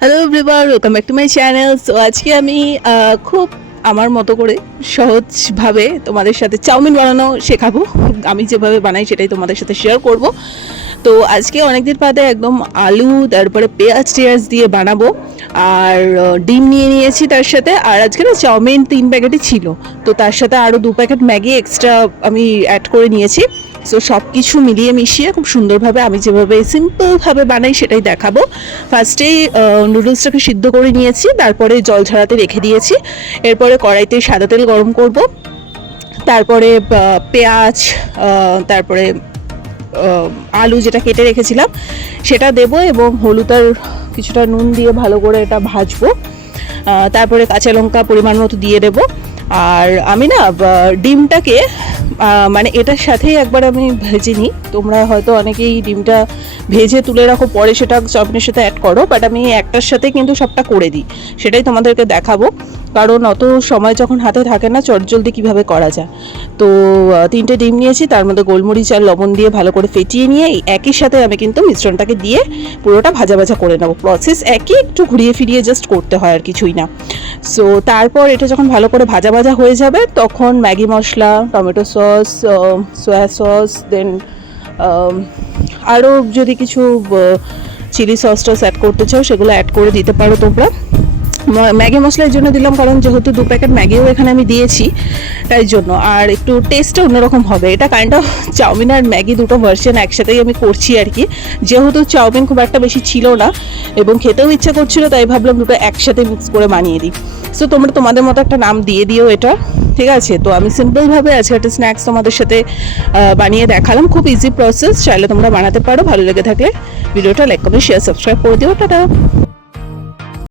Hello everyone, welcome back to my channel. So আজকে আমি খুব আমার মতো করে সহজভাবে তোমাদের সাথে চাউমিন বানানো শেখাবো। আমি যেভাবে বানাই সেটাই তোমাদের সাথে শেয়ার করব। তো আজকে অনেকদিন বাদে একদম আলু তারপরে পেঁয়াজ টেয়াজ দিয়ে বানাবো। আর ডিম নিয়ে নিয়েছি তার সাথে। আর আজকে না চাউমিন 3 প্যাকেটই ছিল, তো তার সাথে আরও 2 প্যাকেট ম্যাগি এক্সট্রা আমি অ্যাড করে নিয়েছি। সো সব কিছু মিলিয়ে মিশিয়ে খুব সুন্দরভাবে আমি যেভাবে সিম্পলভাবে বানাই সেটাই দেখাবো। ফার্স্টেই নুডলসটাকে সিদ্ধ করে নিয়েছি, তারপরে জল ঝরাতে রেখে দিয়েছি। এরপরে কড়াইতে সাদা তেল গরম করব, তারপরে পেঁয়াজ, তারপরে আলু যেটা কেটে রেখেছিলাম সেটা দেব এবং হলুদ আর কিছুটা নুন দিয়ে ভালো করে এটা ভাজবো। তারপরে কাঁচা লঙ্কা পরিমাণ মতো দিয়ে দেবো। আর আমি না ডিমটাকে মানে এটার সাথেই একবার আমি ভেজে নিই। তোমরা হয়তো অনেকেই ডিমটা ভেজে তুলে রাখো, পরে সেটা চাউমিনের সাথে অ্যাড করো, বাট আমি একটার সাথে কিন্তু সবটা করে দিই। সেটাই তোমাদেরকে দেখাবো, কারণ অত সময় যখন হাতে থাকে না চটজলদি কীভাবে করা যায়। তো 3টে ডিম নিয়েছি, তার মধ্যে গোলমরিচ আর লবণ দিয়ে ভালো করে ফেটিয়ে নিয়ে একই সাথে আমি কিন্তু মিশ্রণটাকে দিয়ে পুরোটা ভাজা ভাজা করে নেবো। প্রসেস একই, একটু ঘুরিয়ে ফিরিয়ে জাস্ট করতে হয় আর কিছুই না। সো তারপর এটা যখন ভালো করে ভাজা ভাজা হয়ে যাবে তখন ম্যাগি মশলা, টমেটো সস, সয়া সস, দেন আরও যদি কিছু চিলি সস টস অ্যাড করতে চাও সেগুলো অ্যাড করে দিতে পারো তোমরা। ম্যাগি মশলা এর জন্য দিলাম কারণ যেহেতু 2 প্যাকেট ম্যাগিও এখানে আমি দিয়েছি তাই জন্য, আর একটু টেস্টটা অন্যরকম হবে। এটা কাইন্ড অফ চাউমিন আর ম্যাগি দুটো ভার্সন একসাথেই আমি করছি আর কি। যেহেতু চাউমিন খুব একটা বেশি ছিল না এবং খেতেও ইচ্ছা করছিল, তাই ভাবলাম দুটো একসাথে মিক্স করে বানিয়ে দিই। সো তোমরা তোমাদের মতো একটা নাম দিয়ে দিও এটা, ঠিক আছে? তো আমি সিম্পলভাবে আজকে একটা স্ন্যাক্স তোমাদের সাথে বানিয়ে দেখালাম। খুব ইজি প্রসেস, চাইলে তোমরা বানাতে পারো। ভালো লেগে থাকলে ভিডিওটা লাইক কমেন্ট শেয়ার সাবস্ক্রাইব করে দিও। টাটা।